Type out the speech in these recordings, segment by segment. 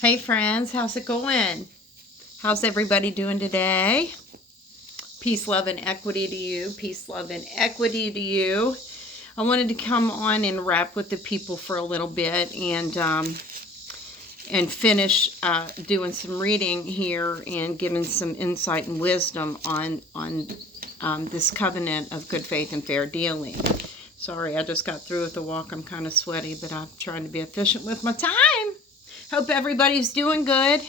Hey friends, how's it going? How's everybody doing today? Peace, love, and equity to you. Peace, love, and equity to you. I wanted to come on and rap with the people for a little bit and finish doing some reading here and giving some insight and wisdom on this covenant of good faith and fair dealing. Sorry, I just got through with the walk. I'm kind of sweaty, but I'm trying to be efficient with my time. Hope everybody's doing good.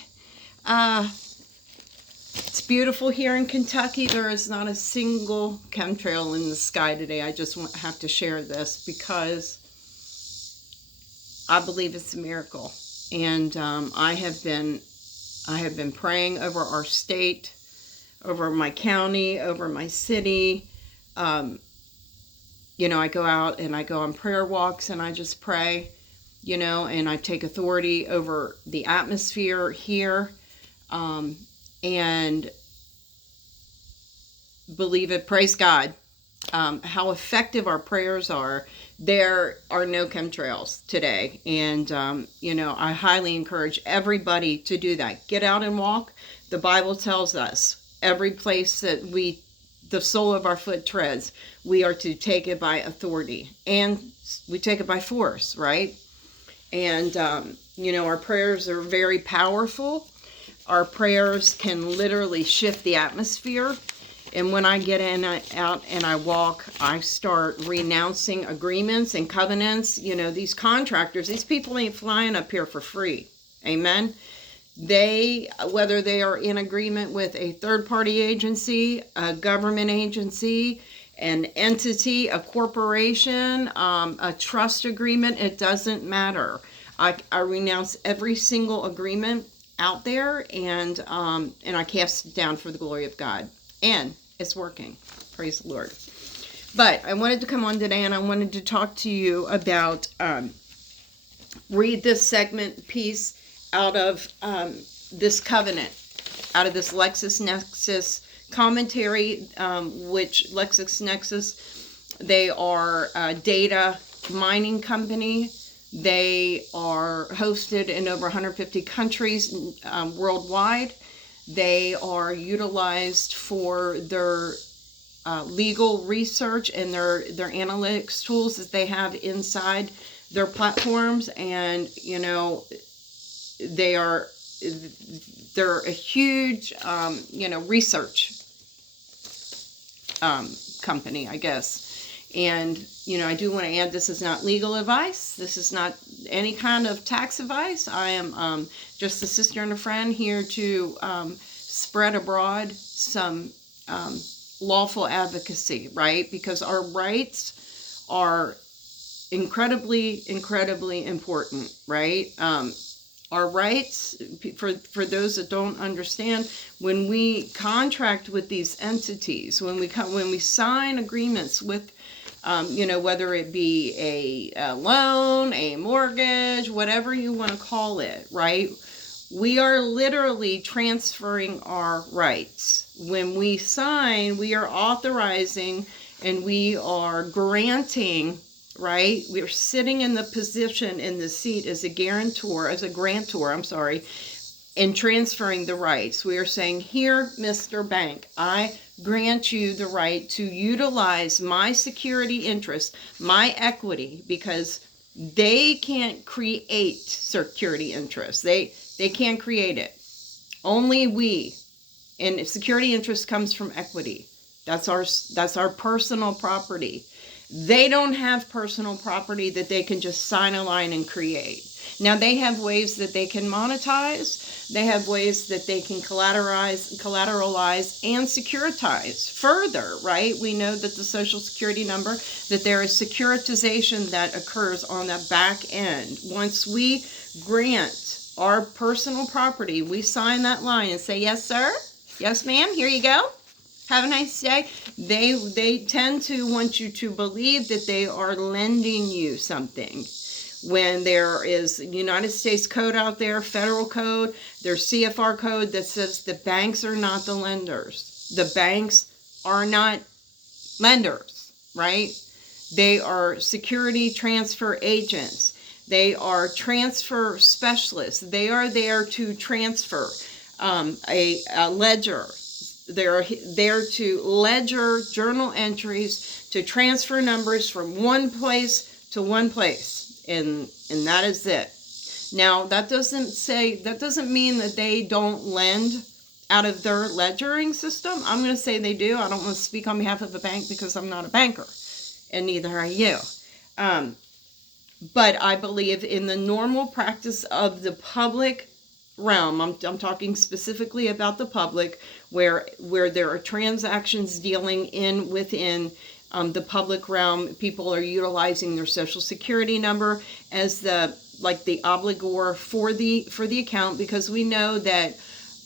It's beautiful here in Kentucky. There is not a single chemtrail in the sky today. I just have to share this because I believe it's a miracle. And I have been praying over our state, over my county, over my city. I go out and I go on prayer walks and I just pray, and I take authority over the atmosphere here. And believe it, praise God, how effective our prayers are. There are no chemtrails today. And, I highly encourage everybody to do that. Get out and walk. The Bible tells us every place that the sole of our foot treads, we are to take it by authority. And we take it by force, right? And, our prayers are very powerful. Our prayers can literally shift the atmosphere. And when I get out and I walk, I start renouncing agreements and covenants. These contractors, these people ain't flying up here for free. Amen. Whether they are in agreement with a third-party agency, a government agency, an entity, a corporation, a trust agreement, it doesn't matter. I renounce every single agreement out there, and I cast it down for the glory of God. And it's working. Praise the Lord. But I wanted to come on today and I wanted to talk to you about, read this segment piece out of this covenant, out of this LexisNexis commentary, which LexisNexis, they are a data mining company. They are hosted in over 150 countries worldwide. They are utilized for their legal research and their analytics tools that they have inside their platforms. And, they're a huge, research company, I guess. And, I do want to add, this is not legal advice. This is not any kind of tax advice. I am just a sister and a friend here to spread abroad some lawful advocacy, right? Because our rights are incredibly, incredibly important, right? Our rights, for those that don't understand, when we contract with these entities, when we sign agreements with, whether it be a loan, a mortgage, whatever you want to call it, right? We are literally transferring our rights. When we sign, we are authorizing and we are granting, right? We're sitting in the position, in the seat as a grantor, and transferring the rights. We are saying, here, Mr. Bank, I grant you the right to utilize my security interest, my equity, because they can't create security interest. They can't create it. Only we. And security interest comes from equity. That's our personal property. They don't have personal property that they can just sign a line and create. Now, they have ways that they can monetize. They have ways that they can collateralize and securitize further, right? We know that the Social Security number, that there is securitization that occurs on the back end. Once we grant our personal property, we sign that line and say, yes, sir. Yes, ma'am. Here you go. Have a nice day. They tend to want you to believe that they are lending you something. When there is United States code out there, federal code, there's CFR code that says the banks are not the lenders. The banks are not lenders, right? They are security transfer agents. They are transfer specialists. They are there to transfer a ledger. They're there to ledger journal entries, to transfer numbers from one place to one place, and that is it. Now, that doesn't mean that they don't lend out of their ledgering system. I'm going to say they do. I don't want to speak on behalf of a bank because I'm not a banker, and neither are you. But I believe in the normal practice of the public realm. I'm talking specifically about the public, where there are transactions dealing within the public realm. People are utilizing their social security number as the obligor for the account, because we know that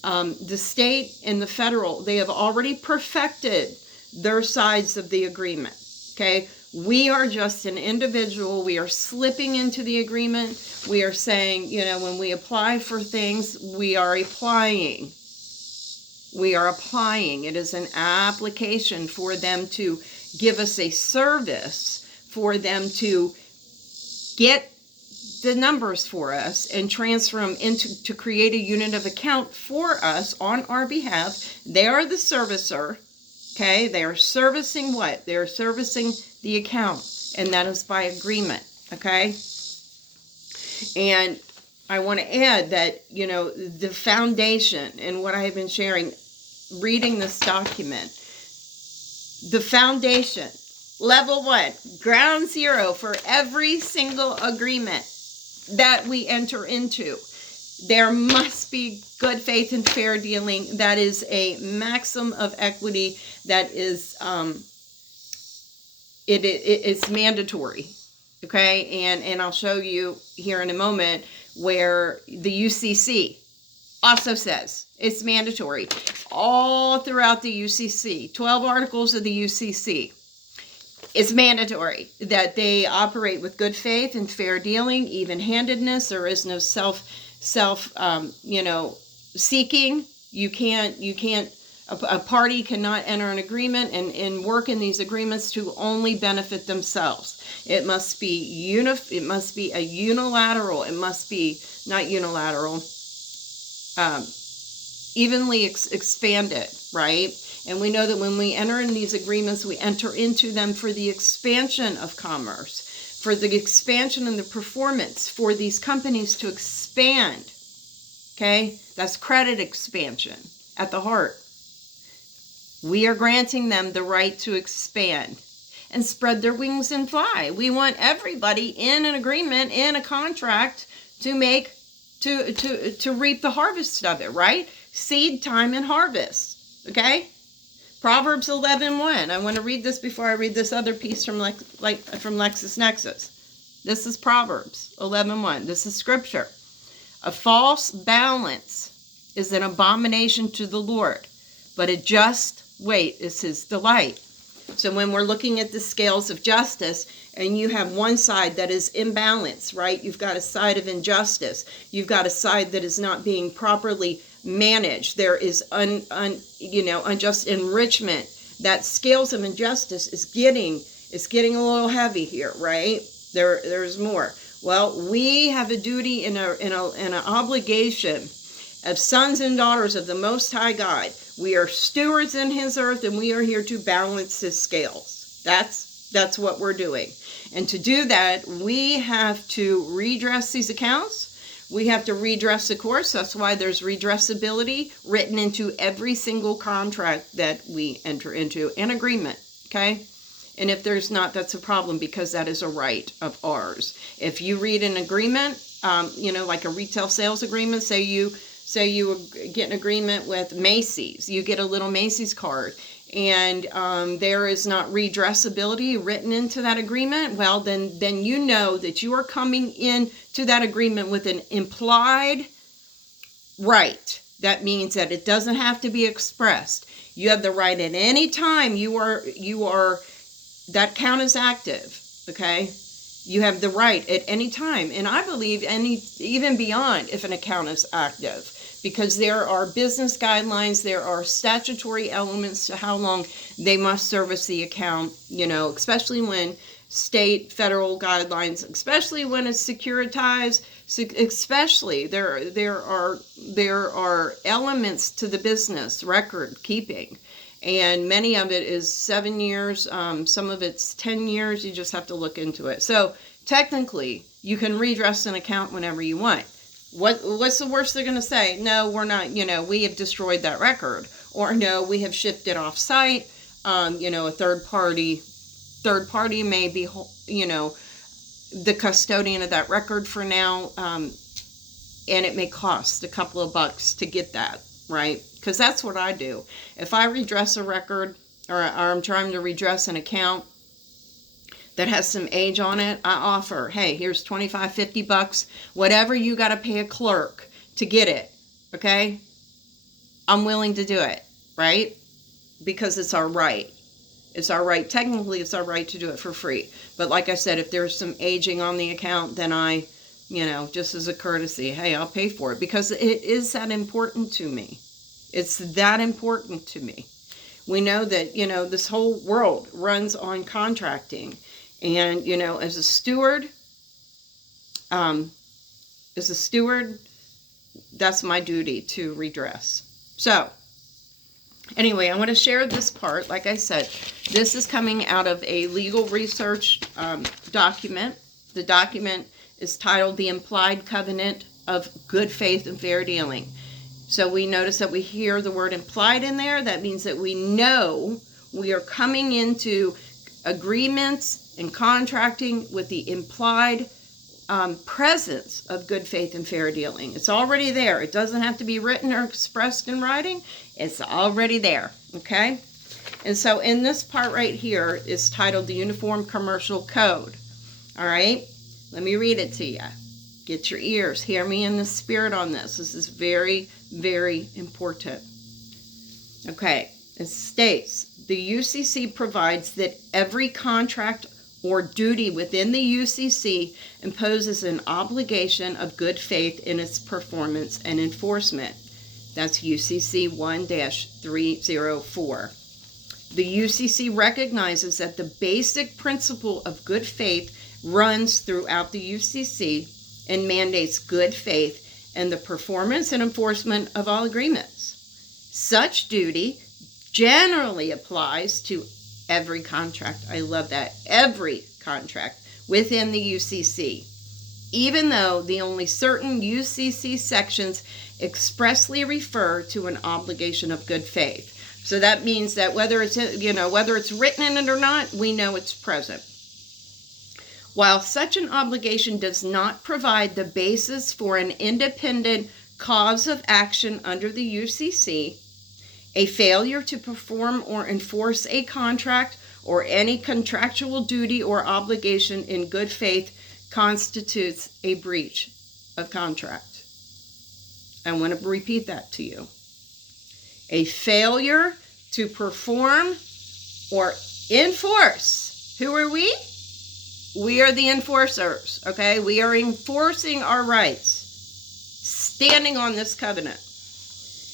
the state and the federal, they have already perfected their sides of the agreement. Okay, we are just an individual. We are slipping into the agreement. We are saying, when we apply for things, we are applying. We are applying. It is an application for them to give us a service, for them to get the numbers for us and transfer them to create a unit of account for us on our behalf. They are the servicer. Okay, they are servicing what? They are servicing the account, and that is by agreement. Okay, and I want to add that, the foundation, and what I have been sharing, reading this document, the foundation, level 1, ground zero for every single agreement that we enter into, there must be good faith and fair dealing. That is a maxim of equity. That is, it's mandatory. Okay, and I'll show you here in a moment where the UCC also says it's mandatory. All throughout the UCC, 12 articles of the UCC, it's mandatory that they operate with good faith and fair dealing, even-handedness. There is no seeking. You can't, a party cannot enter an agreement and work in these agreements to only benefit themselves. It must be it must be a unilateral. It must be not unilateral, evenly expanded, right? And we know that when we enter in these agreements, we enter into them for the expansion of commerce, for the expansion and the performance, for these companies to expand. Okay? That's credit expansion at the heart. We are granting them the right to expand and spread their wings and fly. We want everybody in an agreement, in a contract, to reap the harvest of it, right? Seed time and harvest. Okay? Proverbs 11:1. I want to read this before I read this other piece from LexisNexis. This is Proverbs 11:1. This is scripture. A false balance is an abomination to the Lord, but a just weight is his delight. So when we're looking at the scales of justice, and you have one side that is imbalanced, right? You've got a side of injustice. You've got a side that is not being properly managed. There is unjust enrichment. That scales of injustice is getting a little heavy here, right? There's more. Well, we have a duty and an obligation of sons and daughters of the Most High God. We are stewards in his earth, and we are here to balance his scales. That's what we're doing. And to do that, we have to redress these accounts. We have to redress the course. That's why there's redressability written into every single contract that we enter into, an agreement, okay? And if there's not, that's a problem, because that is a right of ours. If you read an agreement, like a retail sales agreement, say you get an agreement with Macy's, you get a little Macy's card, and there is not redressability written into that agreement, well, then you know that you are coming in to that agreement with an implied right. That means that it doesn't have to be expressed. You have the right at any time you are that account is active, okay? You have the right at any time, and I believe even beyond if an account is active, because there are business guidelines, there are statutory elements to how long they must service the account, especially when state, federal guidelines, especially when it's securitized. Especially there are elements to the business record keeping, and many of it is 7 years. Some of it's 10 years. You just have to look into it. So technically, you can redress an account whenever you want. What's the worst they're going to say? No, we're not. We have destroyed that record, or no, we have shipped it off site. A third party may be, the custodian of that record for now, and it may cost a couple of bucks to get that, right? Because that's what I do. If I redress a record, or I'm trying to redress an account that has some age on it, I offer, hey, here's $25-50, whatever you got to pay a clerk to get it, okay? I'm willing to do it, right? Because it's our right. It's our right. Technically, it's our right to do it for free. But like I said, if there's some aging on the account, then I, just as a courtesy, hey, I'll pay for it, because it is that important to me. It's that important to me. We know that, this whole world runs on contracting. And, as a steward, that's my duty to redress. So, anyway, I want to share this part. Like I said, this is coming out of a legal research document. The document is titled The Implied Covenant of Good Faith and Fair Dealing. So we notice that we hear the word implied in there. That means that we know we are coming into agreements and contracting with the implied presence of good faith and fair dealing. It's already there. It doesn't have to be written or expressed in writing. It's already there, okay? And so in this part right here is titled the Uniform Commercial Code, all right? Let me read it to you. Get your ears. Hear me in the spirit on this. This is very, very important. Okay, it states, the UCC provides that every contract or duty within the UCC imposes an obligation of good faith in its performance and enforcement. That's UCC 1-304. The UCC recognizes that the basic principle of good faith runs throughout the UCC and mandates good faith in the performance and enforcement of all agreements. Such duty generally applies to every contract. I love that. Every contract within the UCC, even though the only certain UCC sections expressly refer to an obligation of good faith. So that means that whether it's written in it or not, we know it's present. While such an obligation does not provide the basis for an independent cause of action under the UCC, a failure to perform or enforce a contract or any contractual duty or obligation in good faith constitutes a breach of contract. I want to repeat that to you. A failure to perform or enforce. Who are we? We are the enforcers, okay? We are enforcing our rights, standing on this covenant.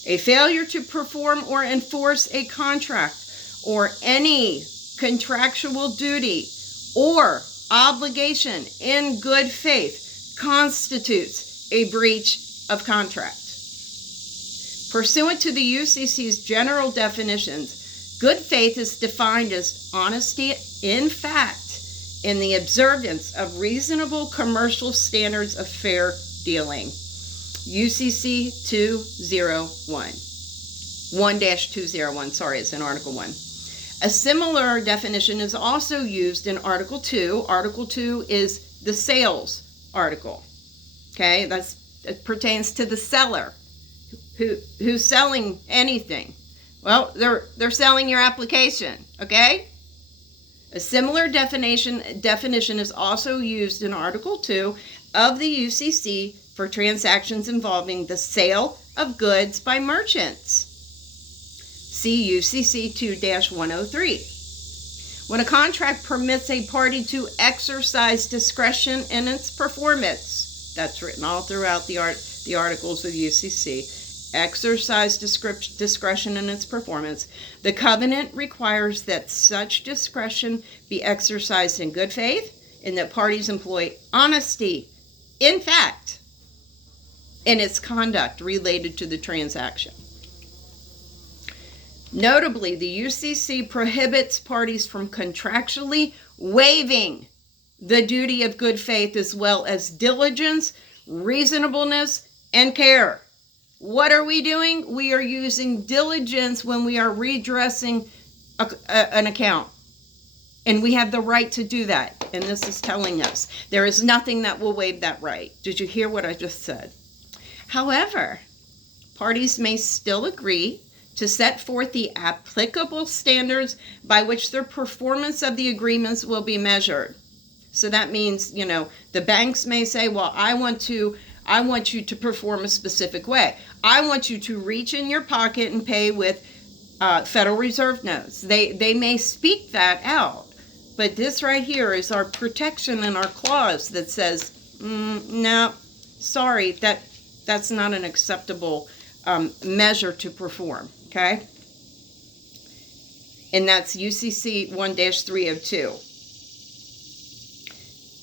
A failure to perform or enforce a contract or any contractual duty or obligation in good faith constitutes a breach of contract. Pursuant to the UCC's general definitions, good faith is defined as honesty in fact in the observance of reasonable commercial standards of fair dealing. UCC 1-201, sorry, it's in Article 1. A similar definition is also used in Article 2. Article 2 is the sales article. Okay, it pertains to the seller who's selling anything. Well, they're selling your application, okay? A similar definition is also used in Article 2 of the UCC for transactions involving the sale of goods by merchants. See UCC 2-103. When a contract permits a party to exercise discretion in its performance, that's written all throughout the articles of UCC, exercise discretion in its performance. The covenant requires that such discretion be exercised in good faith and that parties employ honesty, in fact, in its conduct related to the transaction. Notably, the UCC prohibits parties from contractually waiving the duty of good faith as well as diligence, reasonableness, and care. What are we doing? We are using diligence when we are redressing an account. And we have the right to do that. And this is telling us there is nothing that will waive that right. Did you hear what I just said? However, parties may still agree to set forth the applicable standards by which their performance of the agreements will be measured. So that means, the banks may say, well, I want you to perform a specific way. I want you to reach in your pocket and pay with Federal Reserve notes. They may speak that out. But this right here is our protection and our clause that says, no, sorry, that's not an acceptable measure to perform, okay? And that's UCC 1-302.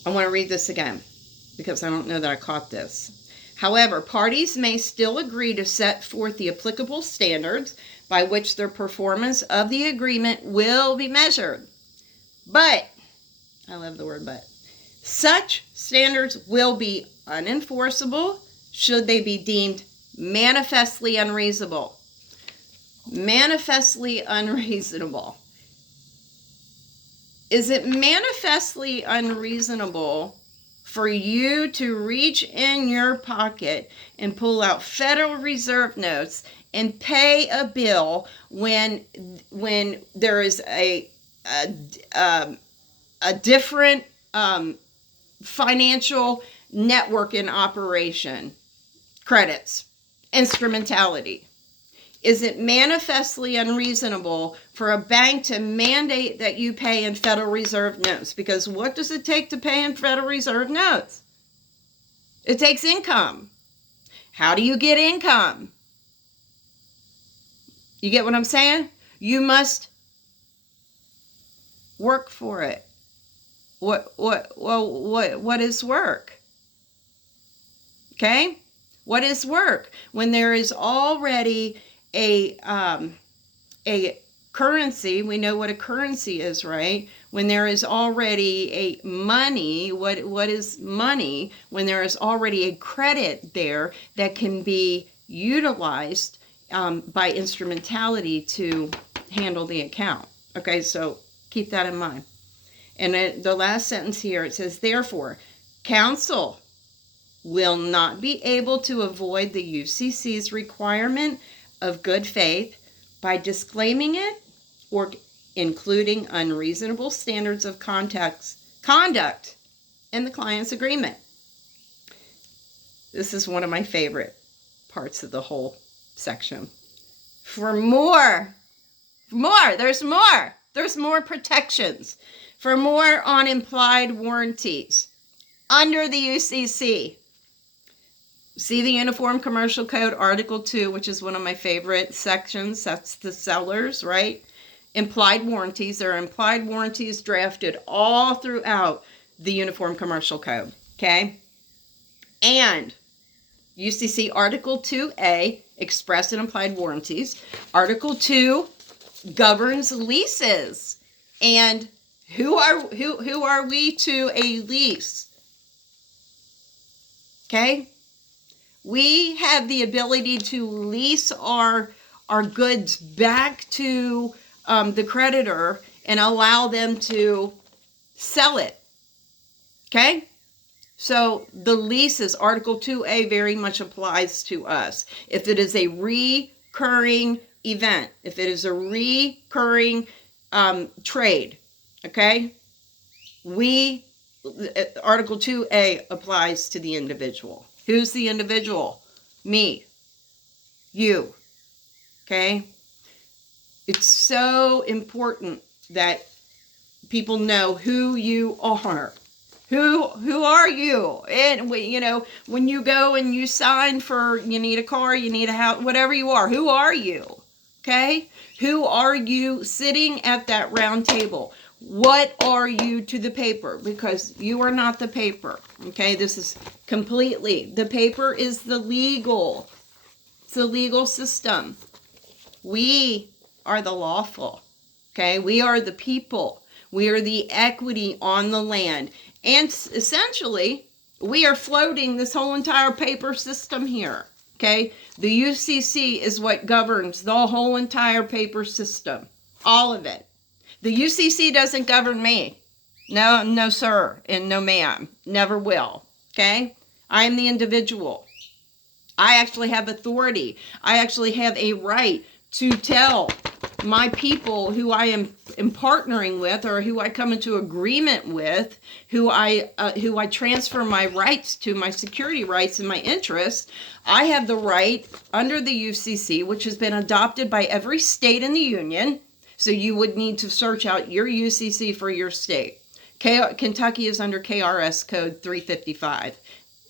I want to read this again because I don't know that I caught this. However, parties may still agree to set forth the applicable standards by which their performance of the agreement will be measured. But, I love the word but, such standards will be unenforceable should they be deemed manifestly unreasonable. Manifestly unreasonable. Is it manifestly unreasonable for you to reach in your pocket and pull out Federal Reserve notes and pay a bill when there is a different financial network in operation? Credits, instrumentality. Is it manifestly unreasonable for a bank to mandate that you pay in Federal Reserve notes? Because what does it take to pay in Federal Reserve notes? It takes income. How do you get income? You get what I'm saying? You must work for it. What is work? Okay? What is work? When there is already a currency, we know what a currency is, right? When there is already a money, what is money? When there is already a credit there that can be utilized by instrumentality to handle the account. Okay, so keep that in mind. And the last sentence here, it says, therefore, counsel will not be able to avoid the UCC's requirement of good faith by disclaiming it or including unreasonable standards of conduct in the client's agreement. This is one of my favorite parts of the whole section. There's more protections. For more on implied warranties under the UCC. See the Uniform Commercial Code, Article 2, which is one of my favorite sections. That's the sellers, right? Implied warranties. There are implied warranties drafted all throughout the Uniform Commercial Code, okay? And UCC Article 2A, express and implied warranties. Article 2 governs leases. And who are we to a lease? Okay? We have the ability to lease our goods back to the creditor and allow them to sell it. Okay? So the leases, Article 2A, very much applies to us. If it is a recurring event, if it is a recurring trade, okay? Article 2A applies to the individual. Who's the individual? Me. You. Okay? It's so important that people know who you are. Who are you? And when you go and you sign for, you need a car, you need a house, whatever you are, who are you? Okay? Who are you sitting at that round table? What are you to the paper? Because you are not the paper. Okay? This is completely, the paper is the legal. It's the legal system. We are the lawful. Okay? We are the people. We are the equity on the land. And essentially, we are floating this whole entire paper system here. Okay? The UCC is what governs the whole entire paper system. All of it. The UCC doesn't govern me. No, sir, and no, ma'am. Never will. Okay? I am the individual. I actually have authority. I actually have a right to tell my people who I am partnering with, or who I come into agreement with, who I transfer my rights to, my security rights and my interests. I have the right under the UCC, which has been adopted by every state in the union. So you would need to search out your UCC for your state. Kentucky is under KRS code 355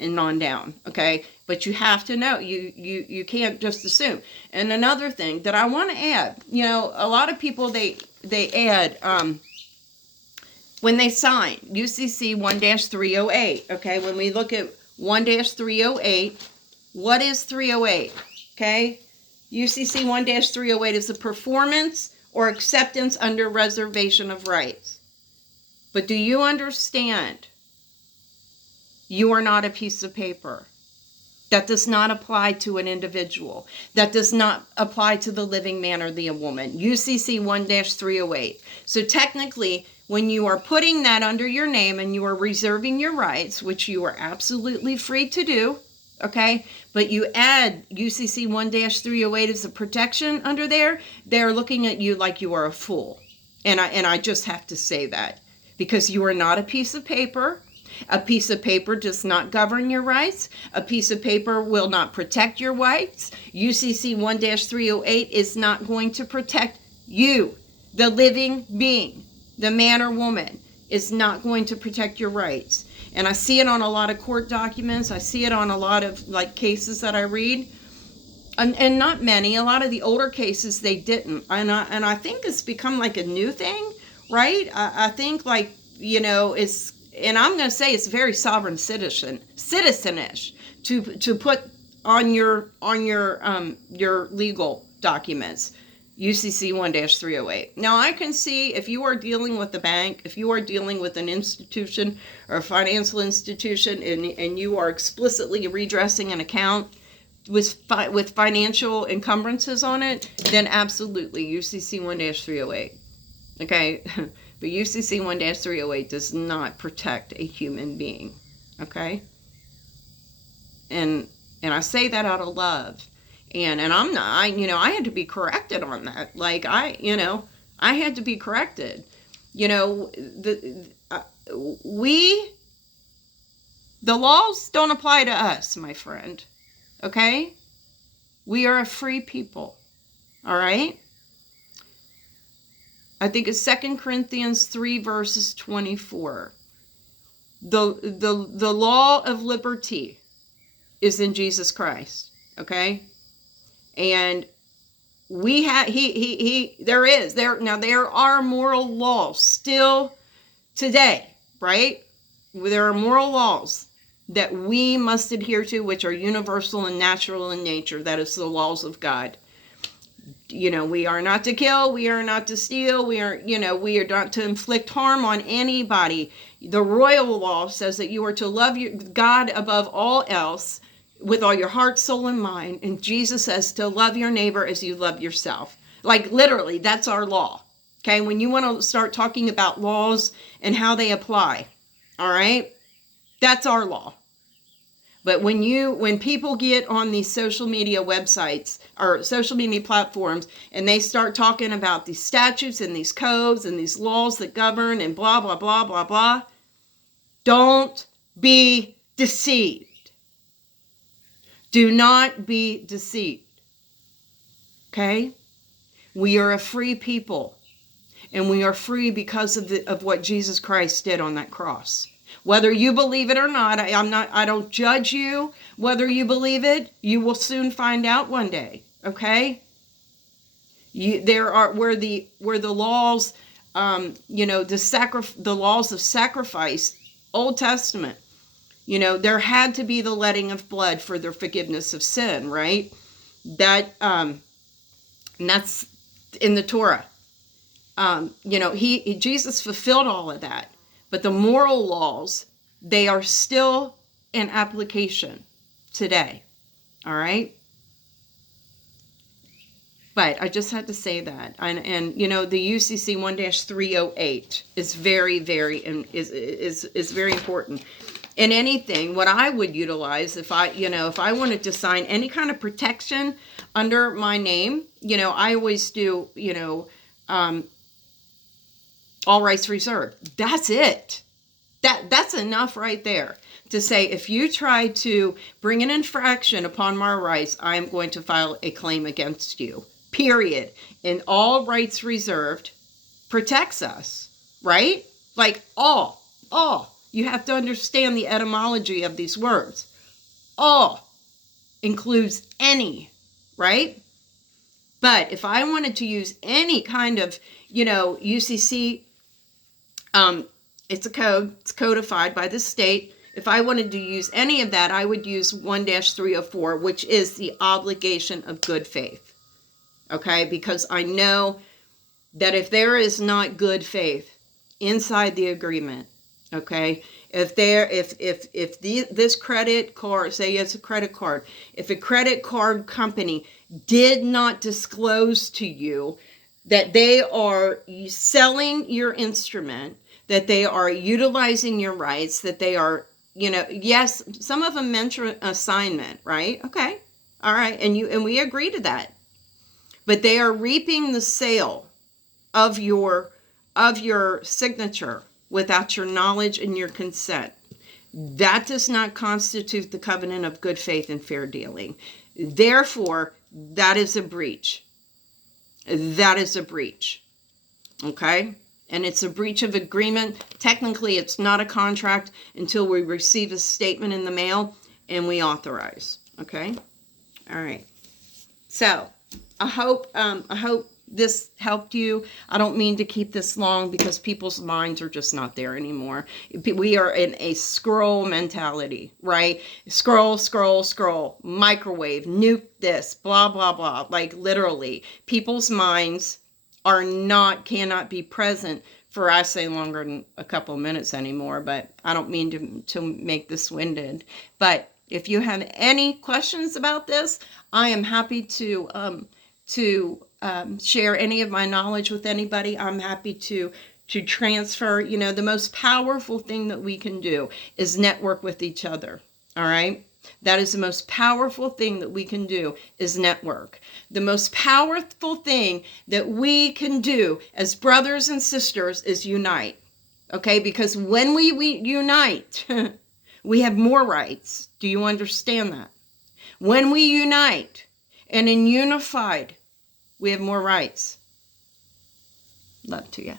and on down. Okay. But you have to know, you can't just assume. And another thing that I want to add, a lot of people, they add, when they sign UCC 1-308, okay, when we look at 1-308, what is 308? Okay, UCC 1-308 is the performance or acceptance under reservation of rights. But do you understand? You are not a piece of paper. That does not apply to an individual. That does not apply to the living man or the woman. UCC 1-308. So technically, when you are putting that under your name and you are reserving your rights, which you are absolutely free to do, okay, but you add UCC 1-308 as a protection under there, they're looking at you like you are a fool. And I just have to say that, because you are not a piece of paper. A piece of paper does not govern your rights. A piece of paper will not protect your rights. UCC 1-308 is not going to protect you, the living being, the man or woman, is not going to protect your rights. And I see it on a lot of court documents. I see it on a lot of cases that I read. And not many. A lot of the older cases, they didn't. And I think it's become like a new thing, right? I think it's... And I'm going to say it's very sovereign citizenish to put on your legal documents UCC 1-308. Now I can see if you are dealing with the bank, if you are dealing with an institution or a financial institution, and you are explicitly redressing an account with financial encumbrances on it, then absolutely UCC 1-308. Okay. But UCC 1-308 does not protect a human being, okay? And I say that out of love, and I'm not, I had to be corrected on that. I had to be corrected. The laws don't apply to us, my friend, okay? We are a free people, all right? I think it's 2 Corinthians 3 verses 24. The law of liberty is in Jesus Christ. Okay? And we have there are moral laws still today, right? There are moral laws that we must adhere to, which are universal and natural in nature. That is the laws of God. We are not to kill, we are not to steal, we are not to inflict harm on anybody. The royal law says that you are to love God above all else with all your heart, soul, and mind. And Jesus says to love your neighbor as you love yourself. Literally, that's our law. Okay, when you want to start talking about laws and how they apply, all right, that's our law. But when people get on these social media websites or social media platforms and they start talking about these statutes and these codes and these laws that govern and blah, blah, blah, blah, blah, don't be deceived. Do not be deceived. Okay? We are a free people, and we are free because of what Jesus Christ did on that cross. Whether you believe it or not, I don't judge you. Whether you believe it, you will soon find out one day. Okay? There are where the laws, the laws of sacrifice, Old Testament. There had to be the letting of blood for the forgiveness of sin, right? That and that's in the Torah. Jesus fulfilled all of that. But the moral laws, they are still in application today. All right? But I just had to say that. And the UCC 1-308 is very, very, is very important. In anything, what I would utilize if I wanted to sign any kind of protection under my name, I always do, all rights reserved. That's it. That's enough right there to say, if you try to bring an infraction upon my rights, I am going to file a claim against you. Period. And all rights reserved protects us, right? Like all. You have to understand the etymology of these words. All includes any, right? But if I wanted to use any kind of, UCC, it's a code, it's codified by the state. If I wanted to use any of that, I would use 1-304, which is the obligation of good faith. Okay? Because I know that if there is not good faith inside the agreement, okay, this credit card, say it's a credit card, if a credit card company did not disclose to you that they are selling your instrument, that they are utilizing your rights, that they are, yes, some of them mention assignment, right? Okay. All right. And we agree to that. But they are reaping the sale of your signature without your knowledge and your consent. That does not constitute the covenant of good faith and fair dealing. Therefore, that is a breach. That is a breach. Okay? And it's a breach of agreement. Technically, it's not a contract until we receive a statement in the mail and we authorize. Okay? All right. So, I hope this helped you. I don't mean to keep this long because people's minds are just not there anymore. We are in a scroll mentality, right? Scroll, microwave, nuke this, blah, blah, blah. Like literally, people's minds cannot be present for, I say, longer than a couple of minutes anymore, but I don't mean to make this winded. But if you have any questions about this, I am happy to share any of my knowledge with anybody. I'm happy to transfer. The most powerful thing that we can do is network with each other. All right. That is the most powerful thing that we can do is network. The most powerful thing that we can do as brothers and sisters is unite. Okay. Because when we unite, we have more rights. Do you understand that? When we unite and in unified, we have more rights. Love to you.